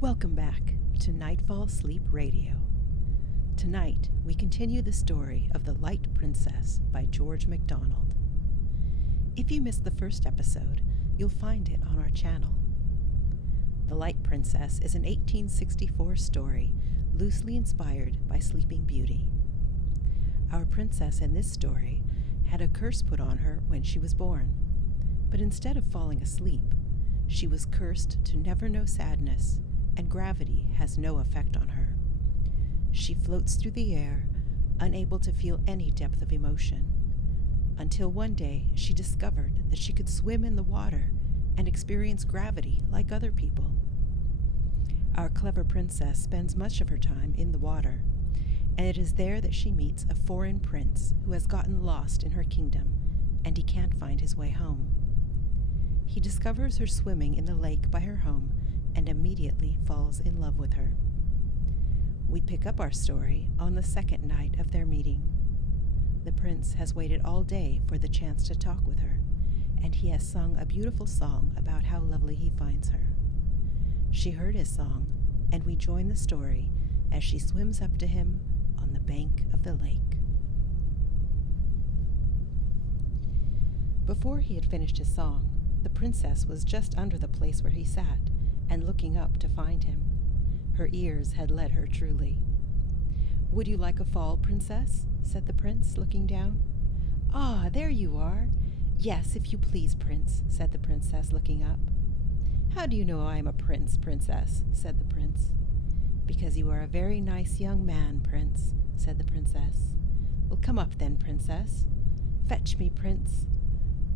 Welcome back to Nightfall Sleep Radio. Tonight, we continue the story of The Light Princess by George MacDonald. If you missed the first episode, you'll find it on our channel. The Light Princess is an 1864 story loosely inspired by Sleeping Beauty. Our princess in this story had a curse put on her when she was born, but instead of falling asleep, she was cursed to never know sadness, and gravity has no effect on her. She floats through the air, unable to feel any depth of emotion, until one day she discovered that she could swim in the water and experience gravity like other people. Our clever princess spends much of her time in the water, and it is there that she meets a foreign prince who has gotten lost in her kingdom, and he can't find his way home. He discovers her swimming in the lake by her home and immediately falls in love with her. We pick up our story on the second night of their meeting. The prince has waited all day for the chance to talk with her, and he has sung a beautiful song about how lovely he finds her. She heard his song, and we join the story as she swims up to him on the bank of the lake. Before he had finished his song, the princess was just under the place where he sat, and looking up to find him. Her ears had led her truly. "Would you like a fall, princess?" said the prince, looking down. "Ah, there you are. Yes, if you please, prince," said the princess, looking up. "How do you know I am a prince, princess?" said the prince. "Because you are a very nice young man, prince," said the princess. "Well, come up then, princess." "Fetch me, prince."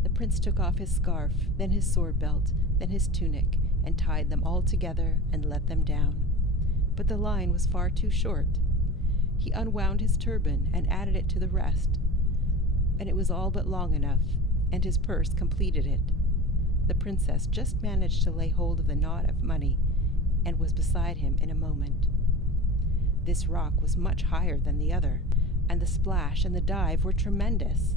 The prince took off his scarf, then his sword belt, then his tunic, and tied them all together and let them down. But the line was far too short. He unwound his turban and added it to the rest, and it was all but long enough, and his purse completed it. The princess just managed to lay hold of the knot of money and was beside him in a moment. This rock was much higher than the other, and the splash and the dive were tremendous.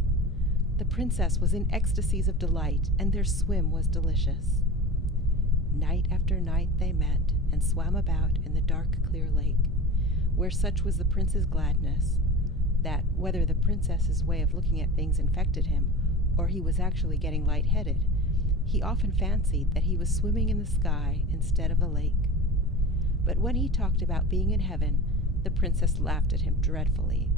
The princess was in ecstasies of delight, and their swim was delicious. Night after night they met and swam about in the dark, clear lake, where such was the prince's gladness that, whether the princess's way of looking at things infected him, or he was actually getting lightheaded, he often fancied that he was swimming in the sky instead of a lake. But when he talked about being in heaven, the princess laughed at him dreadfully.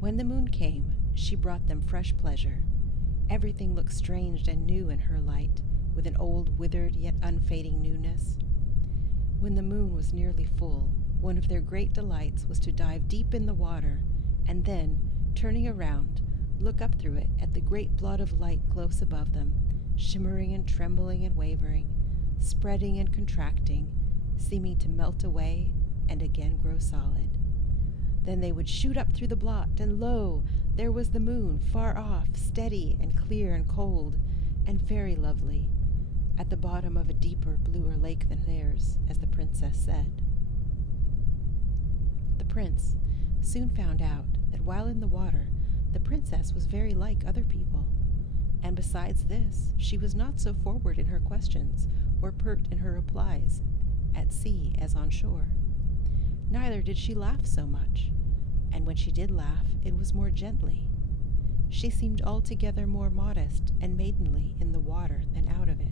When the moon came, she brought them fresh pleasure. Everything looked strange and new in her light, with an old, withered, yet unfading newness. When the moon was nearly full, one of their great delights was to dive deep in the water, and then, turning around, look up through it at the great blot of light close above them, shimmering and trembling and wavering, spreading and contracting, seeming to melt away and again grow solid. Then they would shoot up through the blot, and lo, there was the moon, far off, steady and clear and cold, and very lovely, at the bottom of a deeper, bluer lake than theirs, as the princess said. The prince soon found out that while in the water, the princess was very like other people, and besides this, she was not so forward in her questions or pert in her replies at sea as on shore. Neither did she laugh so much, and when she did laugh, it was more gently. She seemed altogether more modest and maidenly in the water than out of it.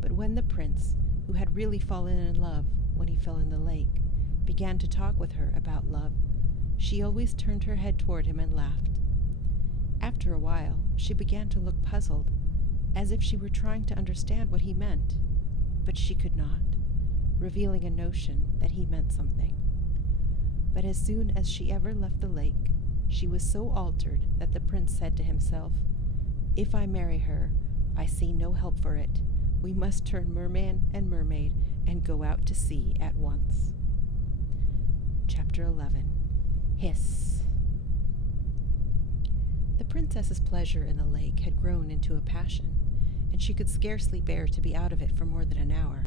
But when the prince, who had really fallen in love when he fell in the lake, began to talk with her about love, she always turned her head toward him and laughed. After a while, she began to look puzzled, as if she were trying to understand what he meant, but she could not, revealing a notion that he meant something. But as soon as she ever left the lake, she was so altered that the prince said to himself, "If I marry her, I see no help for it. We must turn merman and mermaid and go out to sea at once." Chapter 11. Hiss. The princess's pleasure in the lake had grown into a passion, and she could scarcely bear to be out of it for more than an hour.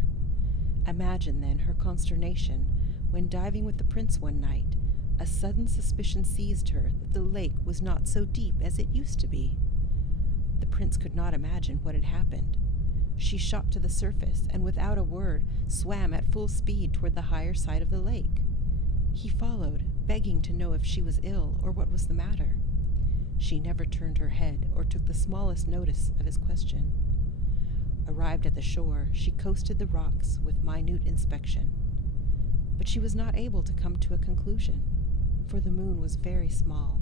Imagine, then, her consternation when, diving with the prince one night, a sudden suspicion seized her that the lake was not so deep as it used to be. The prince could not imagine what had happened, She shot to the surface and without a word swam at full speed toward the higher side of the lake. He followed, begging to know if she was ill or what was the matter. She never turned her head or took the smallest notice of his question. Arrived at the shore, she coasted the rocks with minute inspection. But she was not able to come to a conclusion, for the moon was very small,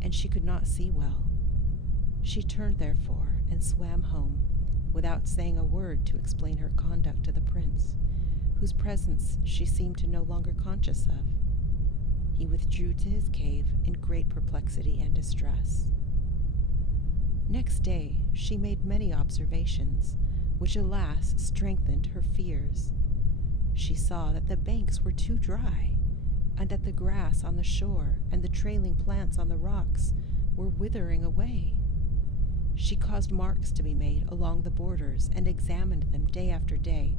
and she could not see well. She turned, therefore, and swam home, without saying a word to explain her conduct to the prince, whose presence she seemed to no longer conscious of. He withdrew to his cave in great perplexity and distress. Next day she made many observations, which alas strengthened her fears. She saw that the banks were too dry, and that the grass on the shore and the trailing plants on the rocks were withering away. She caused marks to be made along the borders and examined them day after day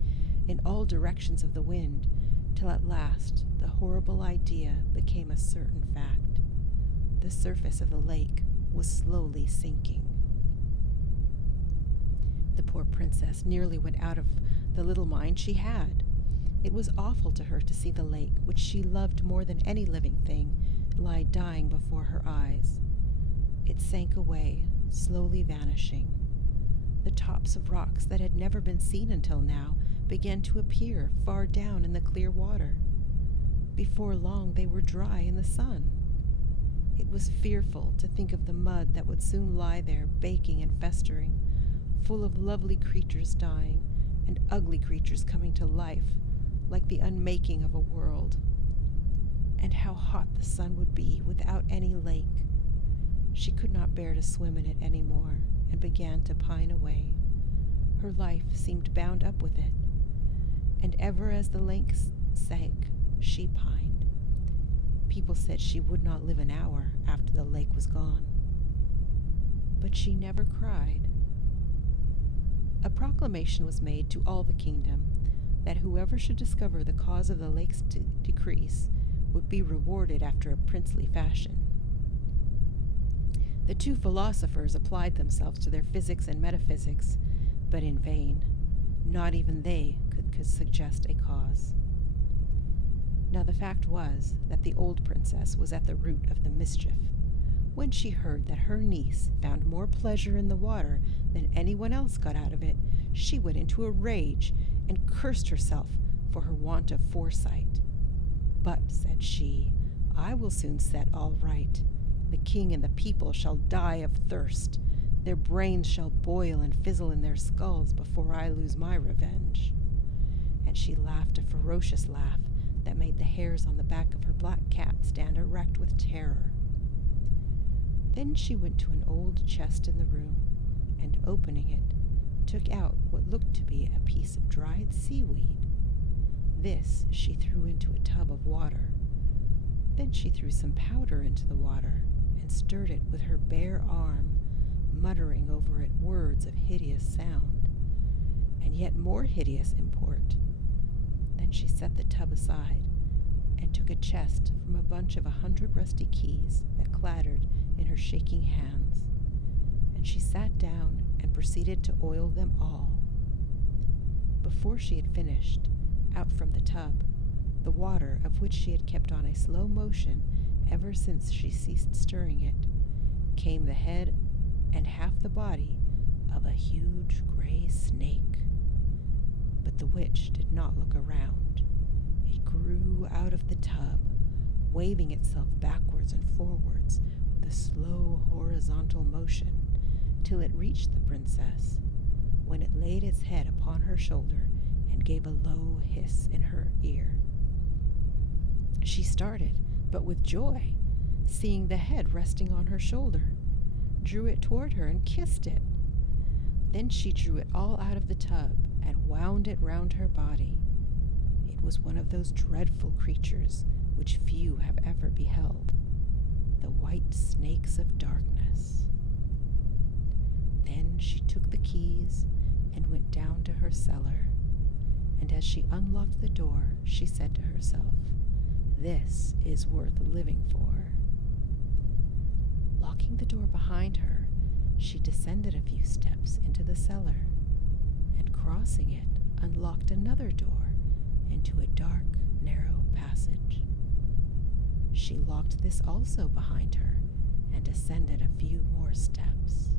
in all directions of the wind, till at last the horrible idea became a certain fact. The surface of the lake was slowly sinking. The poor princess nearly went out of the little mind she had. It was awful to her to see the lake, which she loved more than any living thing, lie dying before her eyes. It sank away, slowly vanishing. The tops of rocks that had never been seen until now began to appear far down in the clear water. Before long they were dry in the sun. It was fearful to think of the mud that would soon lie there baking and festering, full of lovely creatures dying and ugly creatures coming to life, like the unmaking of a world. And how hot the sun would be without any lake. She could not bear to swim in it any more, and began to pine away. Her life seemed bound up with it, and ever as the lake sank, she pined. People said she would not live an hour after the lake was gone. But she never cried. A proclamation was made to all the kingdom that whoever should discover the cause of the lake's decrease would be rewarded after a princely fashion. The two philosophers applied themselves to their physics and metaphysics, but in vain. Not even they could suggest a cause. Now the fact was that the old princess was at the root of the mischief. When she heard that her niece found more pleasure in the water than anyone else got out of it, she went into a rage and cursed herself for her want of foresight. But, said she, I will soon set all right. The king and the people shall die of thirst. Their brains shall boil and fizzle in their skulls before I lose my revenge. And she laughed a ferocious laugh that made the hairs on the back of her black cat stand erect with terror. Then she went to an old chest in the room, and opening it, took out what looked to be a piece of dried seaweed. This she threw into a tub of water. Then she threw some powder into the water and stirred it with her bare arm, muttering over it words of hideous sound, and yet more hideous import. Then she set the tub aside and took a chest from a bunch of 100 rusty keys that clattered in her shaking hands, and she sat down and proceeded to oil them all. Before she had finished, out from the tub, the water, of which she had kept on a slow motion ever since she ceased stirring it, came the head and half the body of a huge gray snake. But the witch did not look around. It grew out of the tub, waving itself backwards and forwards with a slow horizontal motion, till it reached the princess, when it laid its head upon her shoulder and gave a low hiss in her ear. She started, but with joy, seeing the head resting on her shoulder, drew it toward her and kissed it. Then she drew it all out of the tub and wound it round her body. It was one of those dreadful creatures which few have ever beheld, the white snakes of darkness. Then she took the keys and went down to her cellar, and as she unlocked the door, she said to herself, "This is worth living for." Locking the door behind her, she descended a few steps into the cellar, and crossing it unlocked another door into a dark, narrow passage. She locked this also behind her and ascended a few more steps.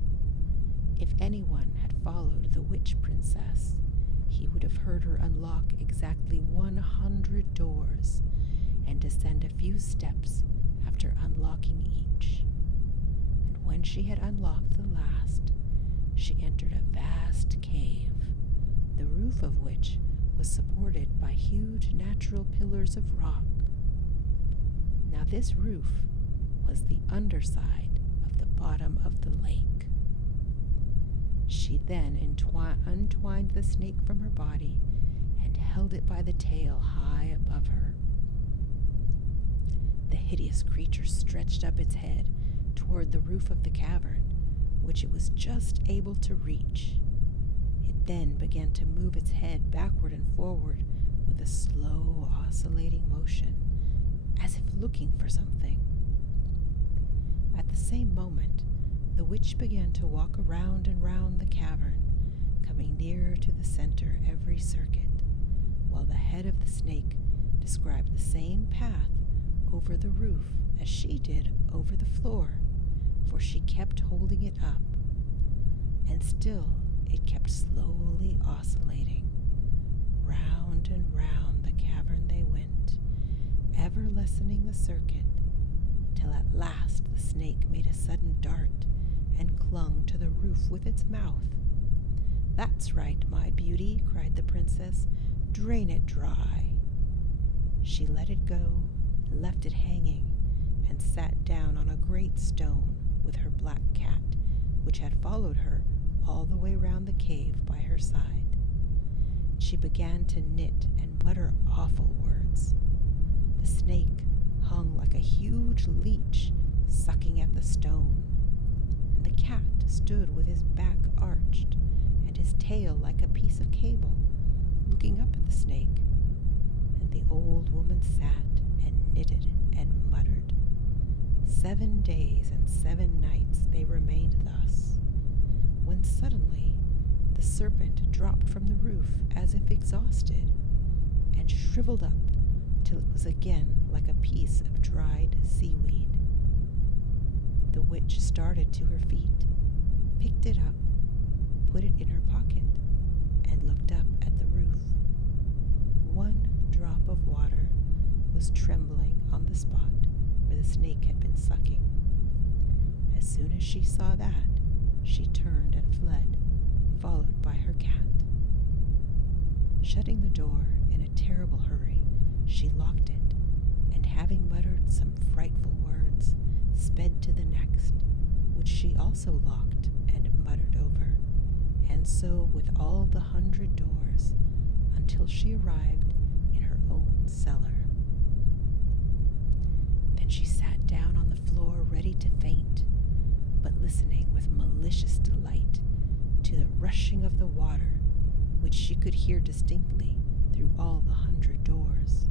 If anyone had followed the witch princess, he would have heard her unlock exactly 100 doors and descend a few steps after unlocking each. And when she had unlocked the last, she entered a vast cave, the roof of which was supported by huge natural pillars of rock. Now this roof was the underside of the bottom of the lake. She then untwined the snake from her body and held it by the tail high above her. The hideous creature stretched up its head toward the roof of the cavern, which it was just able to reach. It then began to move its head backward and forward with a slow, oscillating motion, as if looking for something. At the same moment, the witch began to walk around and round the cavern, coming nearer to the center every circuit, while the head of the snake described the same path over the roof as she did over the floor, for she kept holding it up, and still it kept slowly oscillating. Round and round the cavern they went, ever lessening the circuit, till at last the snake made a sudden dart and clung to the roof with its mouth. "That's right, my beauty," cried the princess. "Drain it dry." She let it go, left it hanging, and sat down on a great stone with her black cat, which had followed her all the way round the cave by her side. She began to knit and mutter awful words. The snake hung like a huge leech, sucking at the stone, and the cat stood with his back arched and his tail like a piece of cable, looking up at the snake, and the old woman sat and knitted and muttered. 7 days and 7 nights they remained thus, when suddenly the serpent dropped from the roof as if exhausted, and shriveled up till it was again like a piece of dried seaweed. The witch started to her feet, picked it up, put it in her pocket, and looked up at the roof. 1 drop of water was trembling on the spot where the snake had been sucking. As soon as she saw that, she turned and fled, followed by her cat. Shutting the door in a terrible hurry, she locked it, and having muttered some frightful words, sped to the next, which she also locked and muttered over, and so with all the 100 doors, until she arrived in her own cellar. Then she sat down on the floor ready to faint, but listening with malicious delight to the rushing of the water, which she could hear distinctly through all the 100 doors.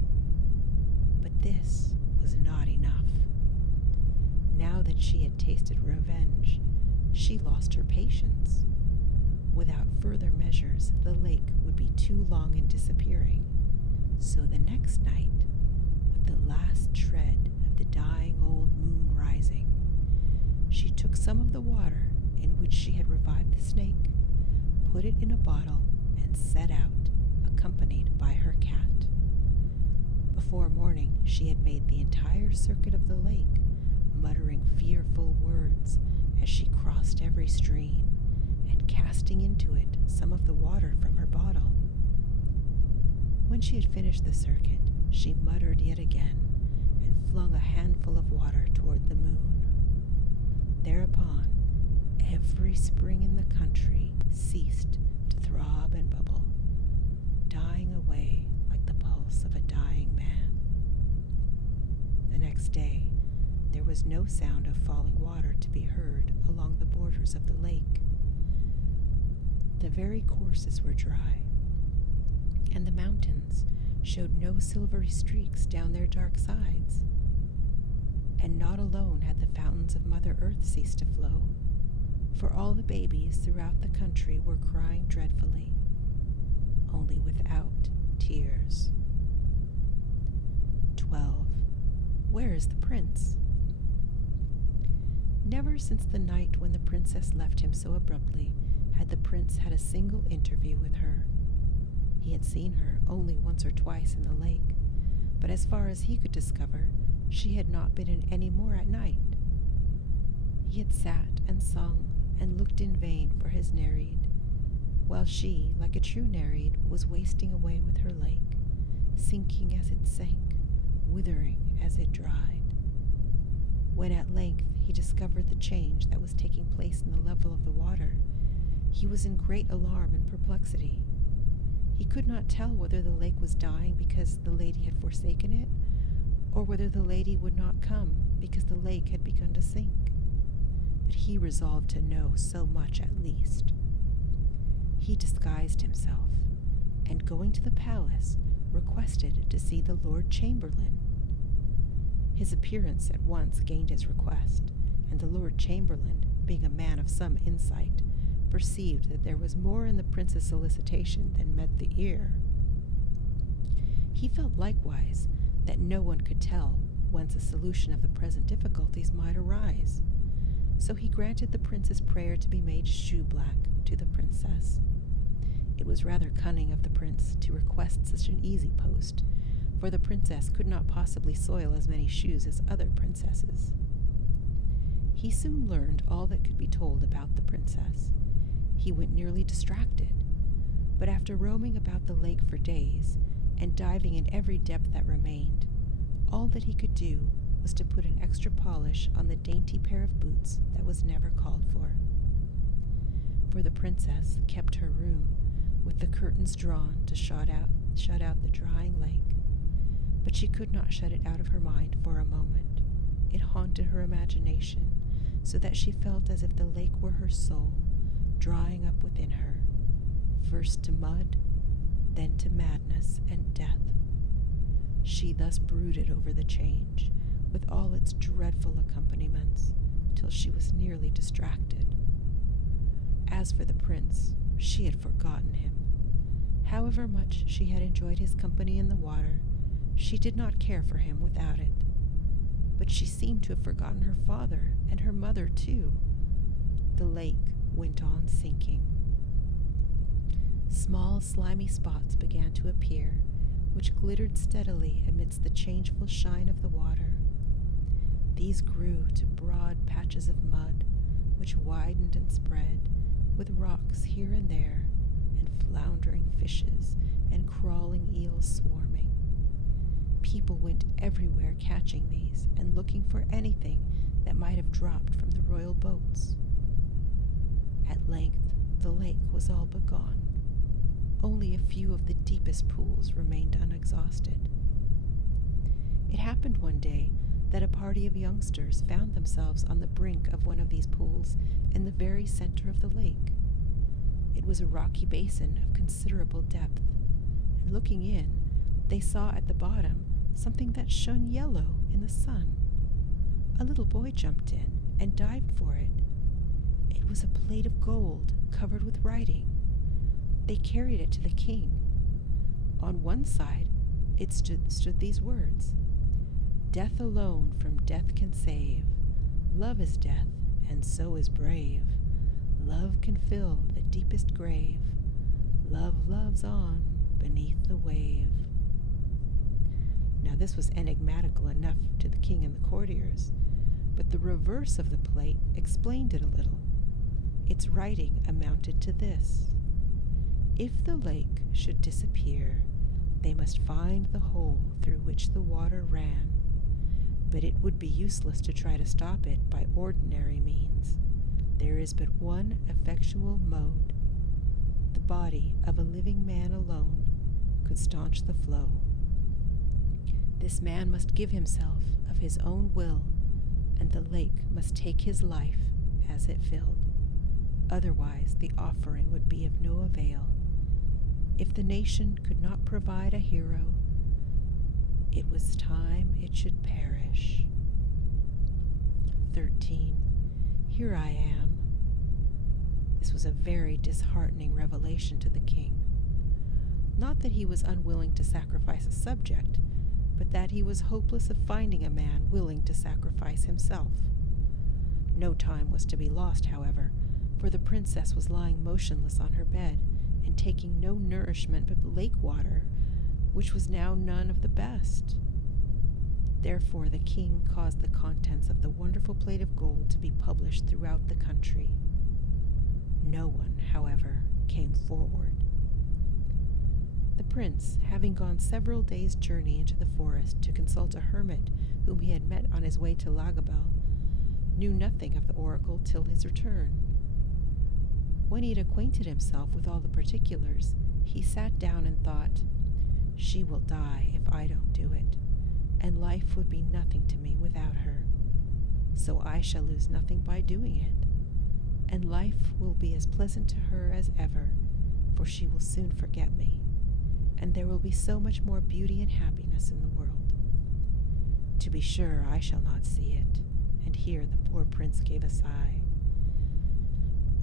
But this was not enough. Now that she had tasted revenge, she lost her patience. Without further measures, the lake would be too long in disappearing. So the next night, with the last tread of the dying old moon rising, she took some of the water in which she had revived the snake, put it in a bottle, and set out, accompanied by her cat. Before morning, she had made the entire circuit of the lake, muttering fearful words as she crossed every stream, and casting into it some of the water from her bottle. When she had finished the circuit, she muttered yet again, and flung a handful of water toward the moon. Thereupon, every spring in the country ceased to throb and bubble, dying away like the pulse of a dying man. The next day, there was no sound of falling water to be heard along the borders of the lake. The very courses were dry, and the mountains showed no silvery streaks down their dark sides. And not alone had the fountains of Mother Earth ceased to flow, for all the babies throughout the country were crying dreadfully, only without tears. 12. Where is the prince? Never since the night when the princess left him so abruptly had the prince had a single interview with her. He had seen her only once or twice in the lake, but as far as he could discover, she had not been in any more at night. He had sat and sung and looked in vain for his Nereid, while she, like a true Nereid, was wasting away with her lake, sinking as it sank, withering as it dried. When at length he discovered the change that was taking place in the level of the water, he was in great alarm and perplexity. He could not tell whether the lake was dying because the lady had forsaken it, or whether the lady would not come because the lake had begun to sink. But he resolved to know so much at least. He disguised himself, and going to the palace, requested to see the Lord Chamberlain. His appearance at once gained his request, and the Lord Chamberlain, being a man of some insight, perceived that there was more in the prince's solicitation than met the ear. He felt likewise that no one could tell whence a solution of the present difficulties might arise, so he granted the prince's prayer to be made shoe-black to the princess. It was rather cunning of the prince to request such an easy post, for the princess could not possibly soil as many shoes as other princesses. He soon learned all that could be told about the princess. He went nearly distracted, but after roaming about the lake for days and diving in every depth that remained, all that he could do was to put an extra polish on the dainty pair of boots that was never called for. For the princess kept her room with the curtains drawn to shut out the drying lake, but she could not shut it out of her mind for a moment. It haunted her imagination, so that she felt as if the lake were her soul, drying up within her, first to mud, then to madness and death. She thus brooded over the change, with all its dreadful accompaniments, till she was nearly distracted. As for the prince, she had forgotten him. However much she had enjoyed his company in the water, she did not care for him without it. But she seemed to have forgotten her father and her mother too. The lake went on sinking. Small slimy spots began to appear, which glittered steadily amidst the changeful shine of the water. These grew to broad patches of mud, which widened and spread, with rocks here and there, and floundering fishes and crawling eels swarming. People went everywhere catching these and looking for anything that might have dropped from the royal boats. At length the lake was all but gone. Only a few of the deepest pools remained unexhausted. It happened one day that a party of youngsters found themselves on the brink of one of these pools in the very center of the lake. It was a rocky basin of considerable depth, and looking in, they saw at the bottom something that shone yellow in the sun. A little boy jumped in and dived for it. It was a plate of gold covered with writing. They carried it to the king. On one side, it stood these words: "Death alone from death can save. Love is death, and so is brave. Love can fill the deepest grave. Love loves on beneath the wave." Now this was enigmatical enough to the king and the courtiers, but the reverse of the plate explained it a little. Its writing amounted to this: "If the lake should disappear, they must find the hole through which the water ran. But it would be useless to try to stop it by ordinary means. There is but one effectual mode. The body of a living man alone could staunch the flow. This man must give himself of his own will, and the lake must take his life as it filled. Otherwise the offering would be of no avail. If the nation could not provide a hero, it was time it should perish." 13. Here I am. This was a very disheartening revelation to the king. Not that he was unwilling to sacrifice a subject, but that he was hopeless of finding a man willing to sacrifice himself. No time was to be lost, however, for the princess was lying motionless on her bed and taking no nourishment but lake water, which was now none of the best. Therefore the king caused the contents of the wonderful plate of gold to be published throughout the country. No one, however, came forward. The prince, having gone several days' journey into the forest to consult a hermit whom he had met on his way to Lagobel, knew nothing of the oracle till his return. When he had acquainted himself with all the particulars, he sat down and thought, "She will die if I don't do it, and life would be nothing to me without her. So I shall lose nothing by doing it, and life will be as pleasant to her as ever, for she will soon forget me, and there will be so much more beauty and happiness in the world. To be sure, I shall not see it." And here the poor prince gave a sigh.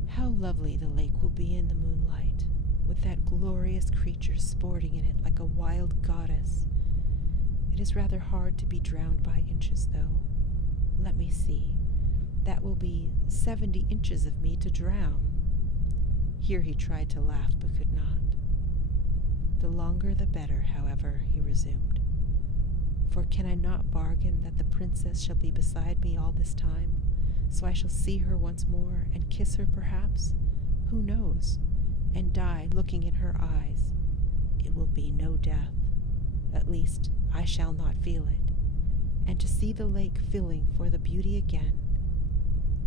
"How lovely the lake will be in the moonlight, with that glorious creature sporting in it like a wild goddess. It is rather hard to be drowned by inches, though. Let me see, that will be 70 inches of me to drown." Here he tried to laugh, but could not. "The longer the better, however," he resumed. "For can I not bargain that the princess shall be beside me all this time, so I shall see her once more, and kiss her perhaps, who knows, and die looking in her eyes. It will be no death. At least, I shall not feel it. And to see the lake filling for the beauty again.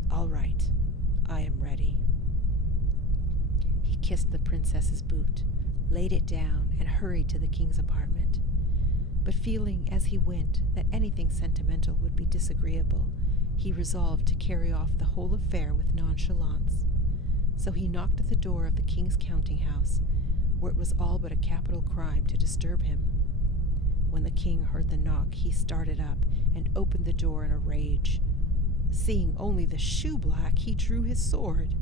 All right, I am ready." He kissed the princess's boot, laid it down, and hurried to the king's apartment. But feeling as he went that anything sentimental would be disagreeable, he resolved to carry off the whole affair with nonchalance. So he knocked at the door of the king's counting-house, where it was all but a capital crime to disturb him. When the king heard the knock, he started up and opened the door in a rage. Seeing only the shoe-black, he drew his sword.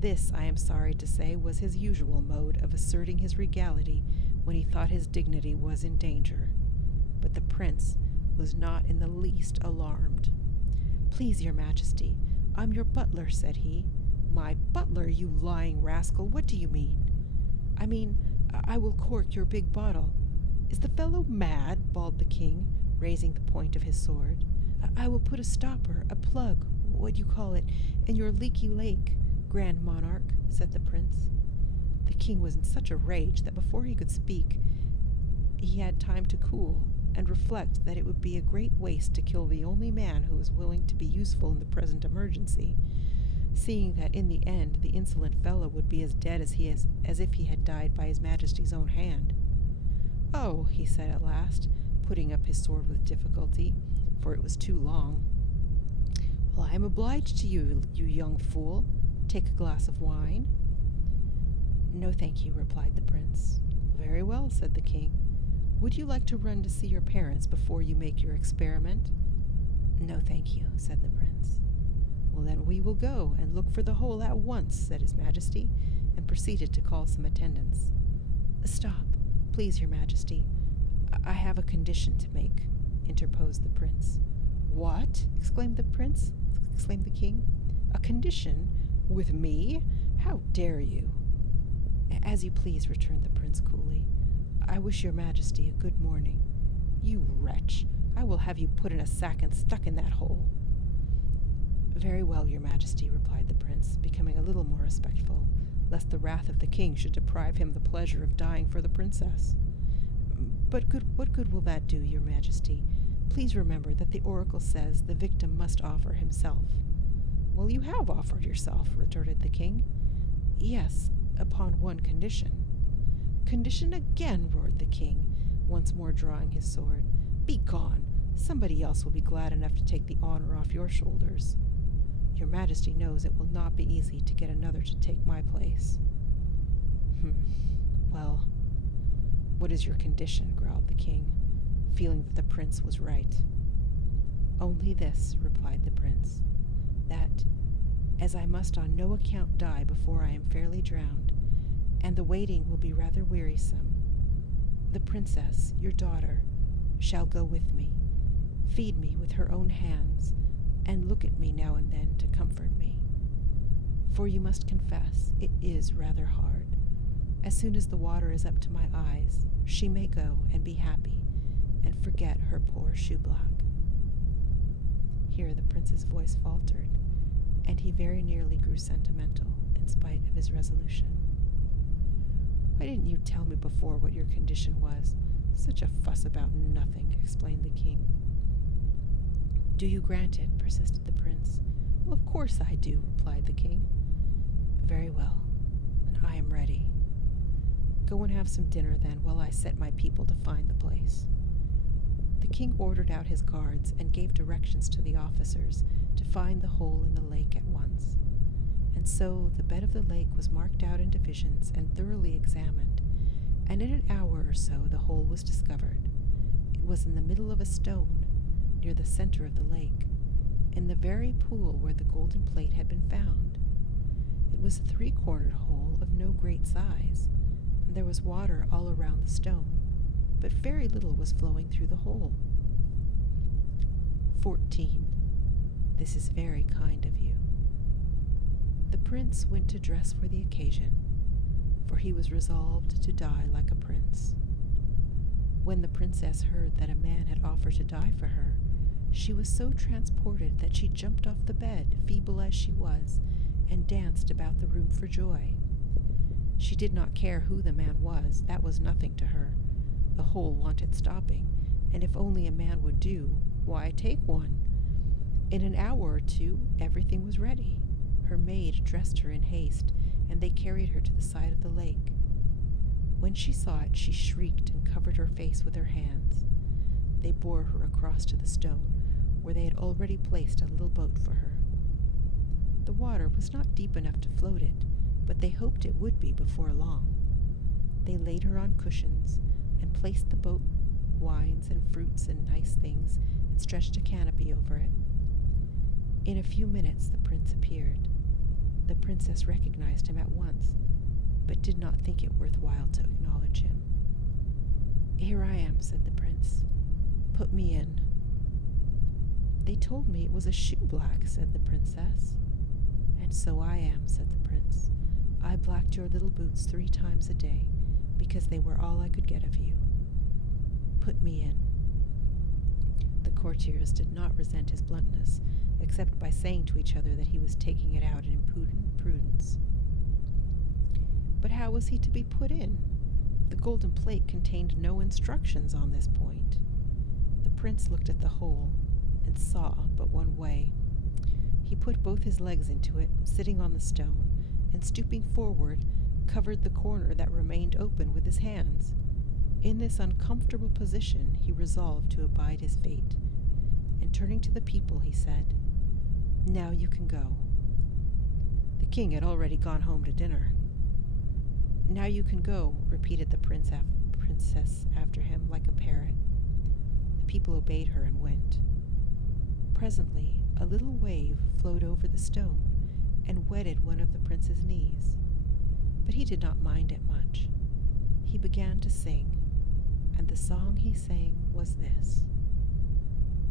This, I am sorry to say, was his usual mode of asserting his regality when he thought his dignity was in danger. But the prince was not in the least alarmed. "Please, your majesty, I'm your butler," said he. "My butler, you lying rascal, what do you mean?" "I mean, I will cork your big bottle." "Is the fellow mad?" bawled the king, raising the point of his sword. "I will put a stopper, a plug, what you call it, in your leaky lake, grand monarch," said the prince. The king was in such a rage that before he could speak, he had time to cool and reflect that it would be a great waste to kill the only man who was willing to be useful in the present emergency, seeing that in the end the insolent fellow would be as dead as if he had died by his majesty's own hand. "Oh," he said at last, putting up his sword with difficulty, for it was too long. "Well, I am obliged to you, you young fool. Take a glass of wine." "No, thank you," replied the prince. "Very well," said the king. "Would you like to run to see your parents before you make your experiment?" "No, thank you," said the prince. "Well, then we will go and look for the hole at once," said his majesty, and proceeded to call some attendants. "Stop, please, your majesty. I have a condition to make," interposed the prince. "What?" exclaimed the king. "A condition? With me? How dare you?" "As you please," returned the prince coolly. "I wish your majesty a good morning." "You wretch! I will have you put in a sack and stuck in that hole." "Very well, your majesty," replied the prince, becoming a little more respectful, lest the wrath of the king should deprive him the pleasure of dying for the princess. "But what good will that do, your majesty? Please remember that the oracle says the victim must offer himself." "Well, you have offered yourself," retorted the king. "Yes, upon one condition." "Condition again!" roared the king, once more drawing his sword. "Begone! Somebody else will be glad enough to take the honor off your shoulders. Your majesty knows it will not be easy to get another to take my place." "Well, what is your condition?" growled the king, feeling that the prince was right. "Only this," replied the prince, "that, as I must on no account die before I am fairly drowned, and the waiting will be rather wearisome, The princess, your daughter, shall go with me, feed me with her own hands, and look at me now and then to comfort me. For you must confess, it is rather hard. As soon as the water is up to my eyes, she may go and be happy, and forget her poor shoeblack." Here the prince's voice faltered, and he very nearly grew sentimental in spite of his resolution. "Why didn't you tell me before what your condition was? Such a fuss about nothing," explained the king. "Do you grant it?" persisted the prince. "Well, of course I do," replied the king. "Very well, then I am ready. Go and have some dinner, then, while I set my people to find the place." The king ordered out his guards and gave directions to the officers to find the hole in the lake at once. And so the bed of the lake was marked out in divisions and thoroughly examined, and in an hour or so the hole was discovered. It was in the middle of a stone, near the center of the lake, in the very pool where the golden plate had been found. It was a 3-cornered hole of no great size, and there was water all around the stone, but very little was flowing through the hole. 14. This is very kind of you. The prince went to dress for the occasion, for he was resolved to die like a prince. When the princess heard that a man had offered to die for her, she was so transported that she jumped off the bed, feeble as she was, and danced about the room for joy. She did not care who the man was, that was nothing to her. The hole wanted stopping, and if only a man would do, why, take one. In an hour or two, everything was ready. Her maid dressed her in haste, and they carried her to the side of the lake. When she saw it, she shrieked and covered her face with her hands. They bore her across to the stone, where they had already placed a little boat for her. The water was not deep enough to float it, but they hoped it would be before long. They laid her on cushions, and placed the boat wines and fruits and nice things, and stretched a canopy over it. In a few minutes the prince appeared. The princess recognized him at once, but did not think it worthwhile to acknowledge him. "Here I am," said the prince. "Put me in." "They told me it was a shoeblack," said the princess. "And so I am," said the prince. "I blacked your little boots 3 times a day, because they were all I could get of you. Put me in." The courtiers did not resent his bluntness, except by saying to each other that he was taking it out in imprudence. But how was he to be put in? The golden plate contained no instructions on this point. The prince looked at the hole, and saw but one way. He put both his legs into it, sitting on the stone, and stooping forward, covered the corner that remained open with his hands. In this uncomfortable position he resolved to abide his fate, and turning to the people he said, "Now you can go." The king had already gone home to dinner. "Now you can go," repeated the princess after him like a parrot. The people obeyed her and went. Presently a little wave flowed over the stone and wetted one of the prince's knees, but he did not mind it much. He began to sing, and the song he sang was this: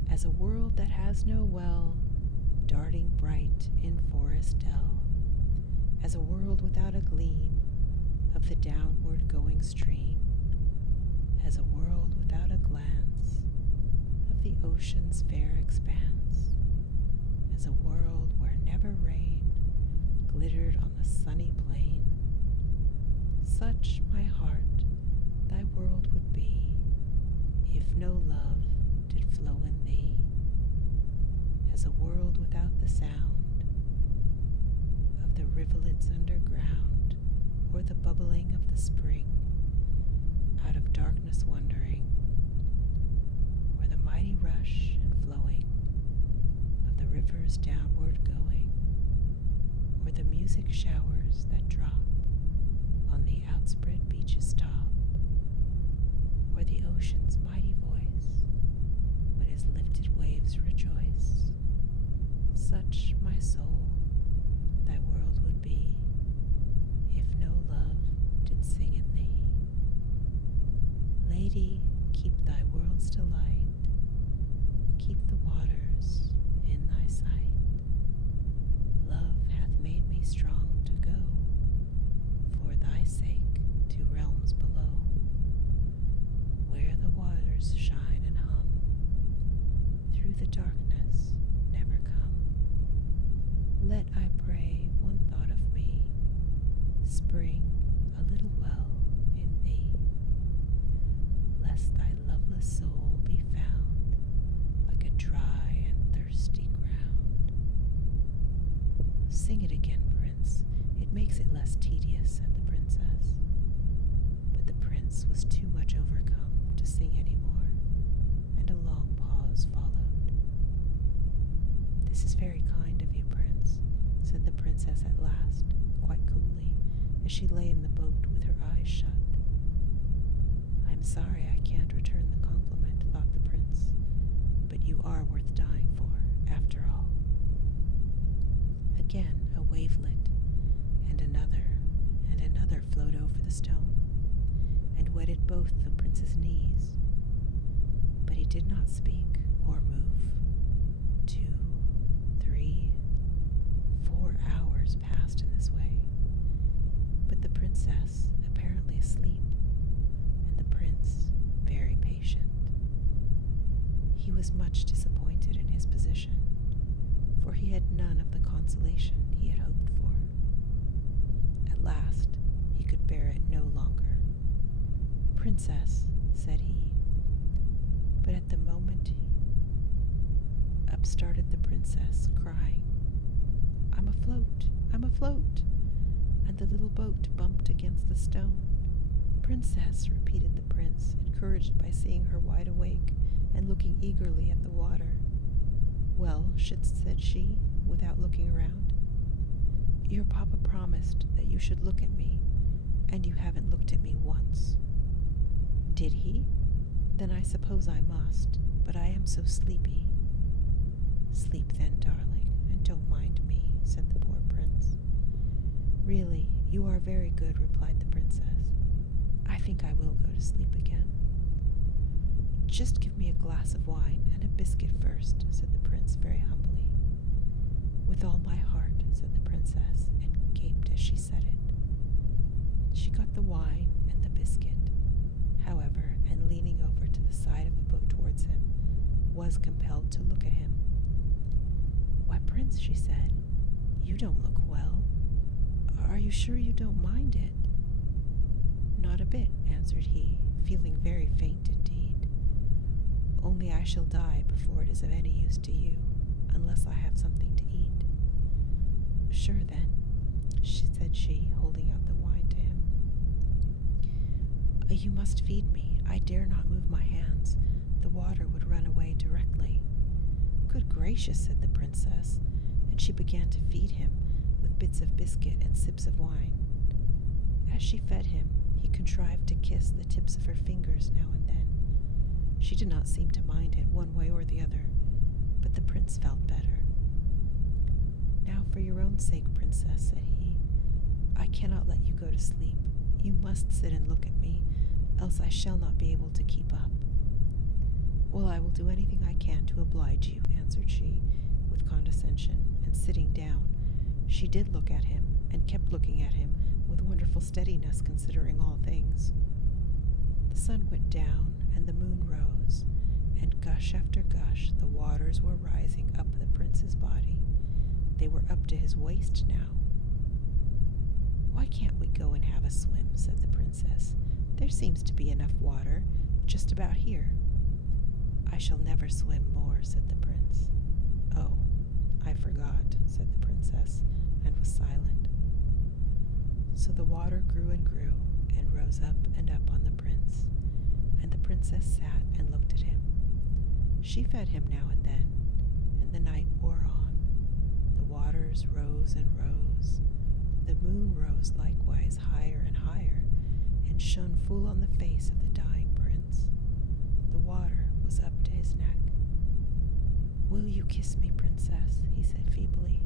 "As a world that has no well, darting bright in forest dell, as a world without a gleam of the downward going stream, as a world without a glance of the ocean's fair expanse, as a world where never rain glittered on the sunny plain, such, my heart, thy world would be, if no love did flow in thee, as a world without the sound of the rivulets underground, or the bubbling of the spring, out of darkness wandering, or the mighty rush and flowing of the rivers downward going, or the music showers that drop on the outspread beach's top, or the ocean's mighty voice when his lifted waves rejoice. Such, my soul, thy world would be, if no love did sing in thee. Lady, keep thy world's delight, keep the waters in thy sight. Love hath made me strong to go, for thy sake, to realms below, where the waters shine and hum, through the darkness never come. Let, I pray, one thought of me spring a little well in thee, lest thy loveless soul be found like a dry and thirsty ground. Sing it again, Prince. It makes it less tedious, said the princess. But the prince was too much overcome to sing any more, and a long pause followed. This is very kind of you, Prince, said the princess at last, quite coolly, as she lay in the boat with her eyes shut. I'm sorry I can't return the compliment, thought the prince, but you are worth dying for, after all. Again a wavelet, and another flowed over the stone, and wetted both the prince's knees. But he did not speak or move. 2, 3, 4 hours passed in this way, but the princess apparently asleep, and the prince very patient. He was much disappointed in his position, for he had none of the consolation he had hoped for. At last he could bear it no longer. Princess, said he, but at the moment up started the princess, crying, I'm afloat, I'm afloat, and the little boat bumped against the stone. Princess, repeated the prince, encouraged by seeing her wide awake and looking eagerly at the water. Well, said she, without looking around. Your papa promised that you should look at me, and you haven't looked at me once. Did he? Then I suppose I must, but I am so sleepy. Sleep then, darling, and don't mind me, said the poor prince. Really, you are very good, replied the princess. I think I will go to sleep again. Just give me a glass of wine and a biscuit first, said the prince very humbly. With all my heart, said the princess, and gaped as she said it. She got the wine and the biscuit, however, and leaning over to the side of the boat towards him, was compelled to look at him. Why, Prince, she said, you don't look well. Are you sure you don't mind it? Not a bit, answered he, feeling very faint indeed. Only I shall die before it is of any use to you, unless I have something to eat. Sure then, said she, holding out the wine to him. You must feed me. I dare not move my hands. The water would run away directly. Good gracious, said the princess, and she began to feed him with bits of biscuit and sips of wine. As she fed him, he contrived to kiss the tips of her fingers now and then. She did not seem to mind it one way or the other, but the prince felt better. Now for your own sake, princess, said he, I cannot let you go to sleep. You must sit and look at me, else I shall not be able to keep up. Well, I will do anything I can to oblige you, answered she, with condescension, and sitting down, she did look at him, and kept looking at him with wonderful steadiness, considering all things. The sun went down, and the moon rose, and gush after gush the waters were rising up the prince's body. They were up to his waist now. Why can't we go and have a swim, said the princess. There seems to be enough water just about here. I shall never swim more, said the prince. Oh, I forgot, said the princess, and was silent. So the water grew and grew, and rose up and up on the prince, and the princess sat and looked at him. She fed him now and then, and the night wore on. The waters rose and rose. The moon rose likewise higher and higher, and shone full on the face of the dying prince. The water was up to his neck. Will you kiss me, princess? He said feebly.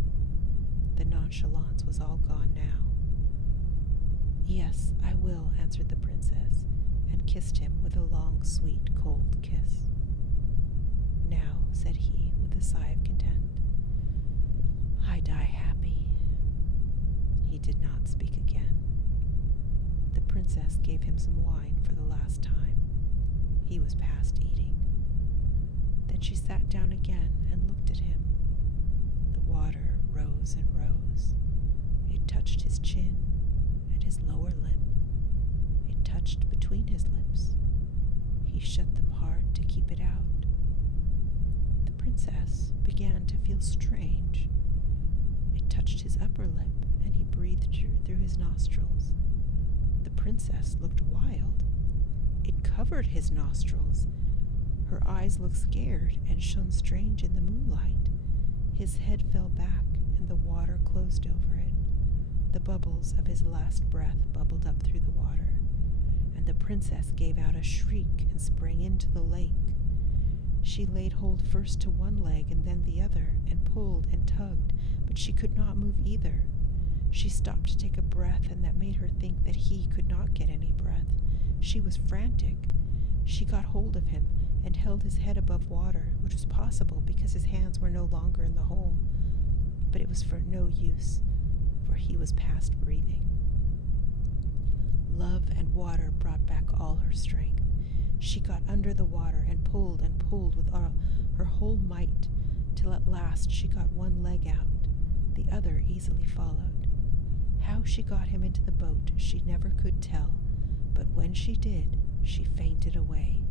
The nonchalance was all gone now. Yes, I will, answered the princess, and kissed him with a long, sweet, cold kiss. "Now," said he with a sigh of content, "I die happy." He did not speak again. The princess gave him some wine for the last time. He was past eating. Then she sat down again and looked at him. The water rose and rose. It touched his chin and his lower lip. It touched between his lips. He shut them hard to keep it out. The princess began to feel strange. It touched his upper lip, and he breathed through his nostrils. The princess looked wild. It covered his nostrils. Her eyes looked scared and shone strange in the moonlight. His head fell back, and the water closed over it. The bubbles of his last breath bubbled up through the water, and the princess gave out a shriek and sprang into the lake. She laid hold first to one leg and then the other, and pulled and tugged, but she could not move either. She stopped to take a breath, and that made her think that he could not get any breath. She was frantic. She got hold of him and held his head above water, which was possible because his hands were no longer in the hole. But it was for no use, for he was past breathing. Love and water brought back all her strength. She got under the water and pulled with all her whole might, till at last she got one leg out. The other easily followed. How she got him into the boat she never could tell, but when she did, she fainted away.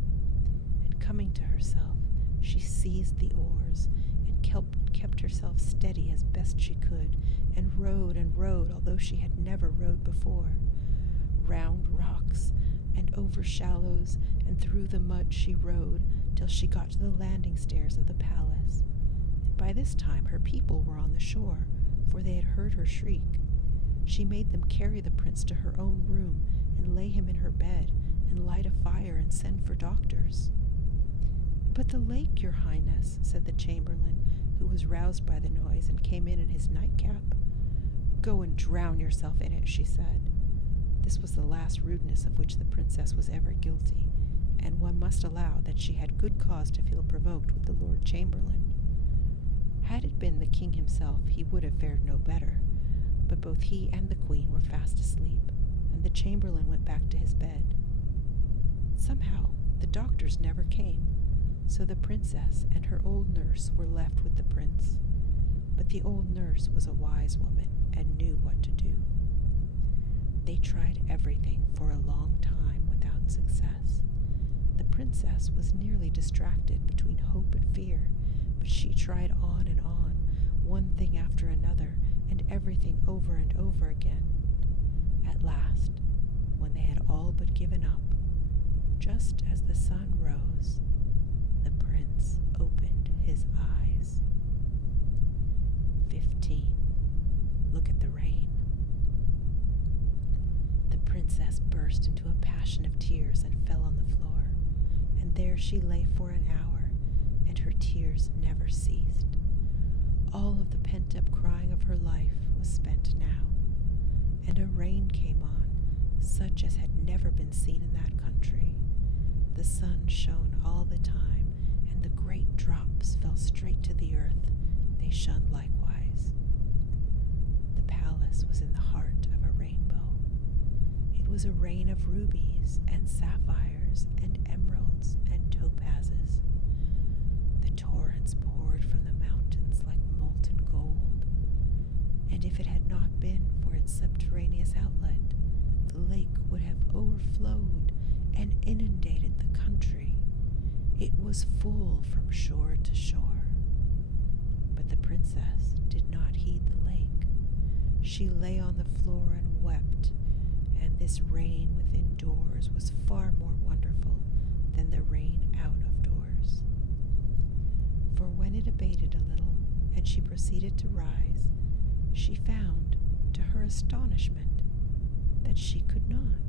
And coming to herself, she seized the oars and kept herself steady as best she could, and rowed, although she had never rowed before. Round rocks and over shallows and through the mud she rowed till she got to the landing stairs of the palace. And by this time her people were on the shore, for they had heard her shriek. She made them carry the prince to her own room and lay him in her bed and light a fire and send for doctors. "But the lake, your highness," said the chamberlain, who was roused by the noise and came in his nightcap. "Go and drown yourself in it," she said. This was the last rudeness of which the princess was ever guilty, and one must allow that she had good cause to feel provoked with the Lord Chamberlain. Had it been the king himself, he would have fared no better, but both he and the queen were fast asleep, and the chamberlain went back to his bed. Somehow the doctors never came, so the princess and her old nurse were left with the prince. But the old nurse was a wise woman and knew what to do. They tried everything for a long time without success. The princess was nearly distracted between hope and fear, but she tried on and on, one thing after another, and everything over and over again. At last, when they had all but given up, just as the sun rose, the prince opened his eyes. 15. Look at the rain. The princess burst into a passion of tears and fell on the floor, and there she lay for an hour, and her tears never ceased. All of the pent-up crying of her life was spent now, and a rain came on, such as had never been seen in that country. The sun shone all the time, and the great drops fell straight to the earth. They shone likewise. The palace was in the heart of a rainbow. It was a rain of rubies and sapphires and emeralds and topazes. The torrents poured from the mountains like molten gold, and if it had not been for its subterraneous outlet, the lake would have overflowed and inundated the country. It was full from shore to shore. But the princess did not heed the lake. She lay on the floor and wept, and this rain within doors was far more wonderful than the rain out of doors. For when it abated a little, and she proceeded to rise, she found, to her astonishment, that she could not.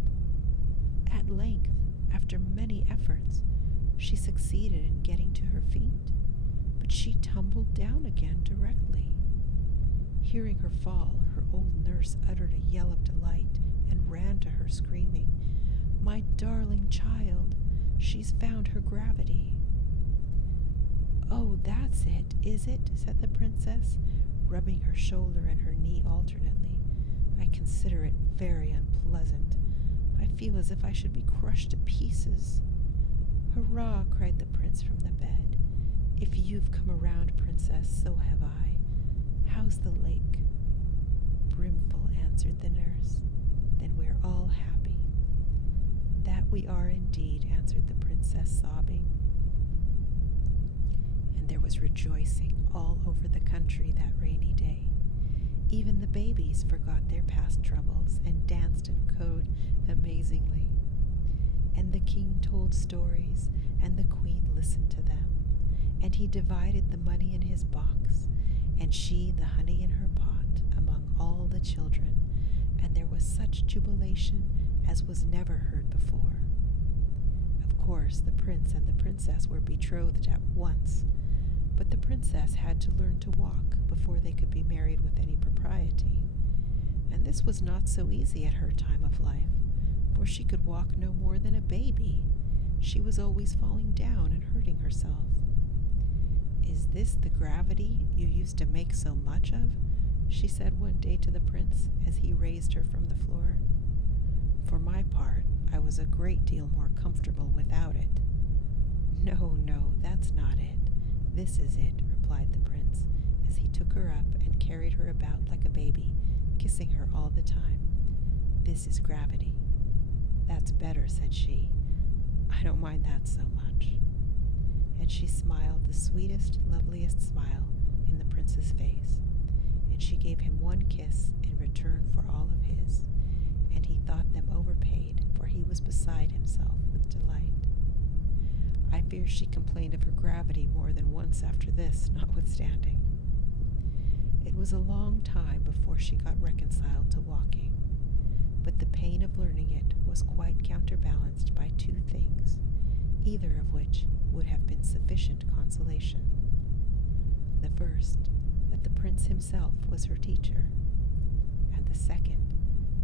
At length, after many efforts, she succeeded in getting to her feet, but she tumbled down again directly. Hearing her fall, her old nurse uttered a yell of delight and ran to her, screaming, My darling child, she's found her gravity." "Oh, that's it, is it?" said the princess, rubbing her shoulder and her knee alternately. "I consider it very unpleasant. I feel as if I should be crushed to pieces." "Hurrah!" cried the prince from the bed. "If you've come around, princess, so have I. How's the lake?" "Brimful," answered the nurse. "Then we're all happy." "That we are indeed," answered the princess, sobbing. And there was rejoicing all over the country that rainy day. Even the babies forgot their past troubles and danced and crowed amazingly. And the king told stories, and the queen listened to them, and he divided the money in his box, and she the honey in her pot among all the children, and there was such jubilation as was never heard before. Of course, the prince and the princess were betrothed at once, but the princess had to learn to walk before they could be married with any propriety, and this was not so easy at her time of life, for she could walk no more than a baby. She was always falling down and hurting herself. "Is this the gravity you used to make so much of?" she said one day to the prince as he raised her from the floor. "For my part, I was a great deal more comfortable without it." "No, no, that's not it. This is it," replied the prince, as he took her up and carried her about like a baby, kissing her all the time. "This is gravity." "That's better," said she. "I don't mind that so much." And she smiled the sweetest, loveliest smile in the prince's face, and she gave him one kiss in return for all of his, and he thought them overpaid, for he was beside himself with delight. I fear she complained of her gravity more than once after this, notwithstanding. It was a long time before she got reconciled to walking, but the pain of learning it was quite counterbalanced by two things, either of which would have been sufficient consolation. The first, that the prince himself was her teacher, and the second,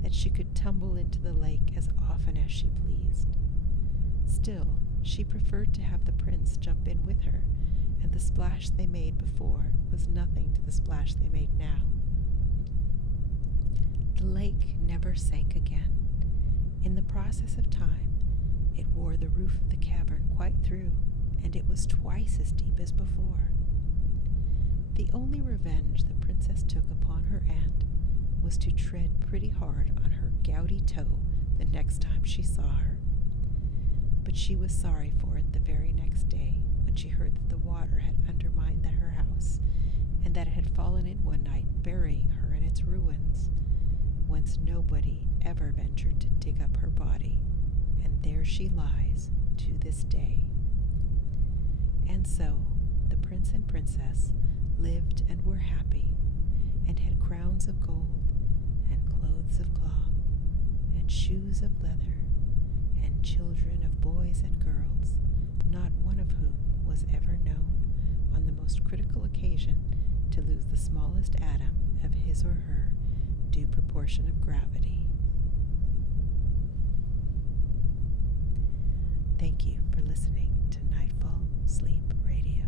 that she could tumble into the lake as often as she pleased. Still, she preferred to have the prince jump in with her, and the splash they made before was nothing to the splash they made now. The lake never sank again. In the process of time, it wore the roof of the cavern quite through, and it was twice as deep as before. The only revenge the princess took upon her aunt was to tread pretty hard on her gouty toe the next time she saw her. But she was sorry for it the very next day, when she heard that the water had undermined her house, and that it had fallen in one night, burying her in its ruins, whence nobody ever ventured to dig up her body, and there she lies to this day. And so the prince and princess lived and were happy, and had crowns of gold, and clothes of cloth, and shoes of leather, and children of boys and girls, not one of whom was ever known, on the most critical occasion, to lose the smallest atom of his or her due proportion of gravity. Thank you for listening to Nightfall Sleep Radio.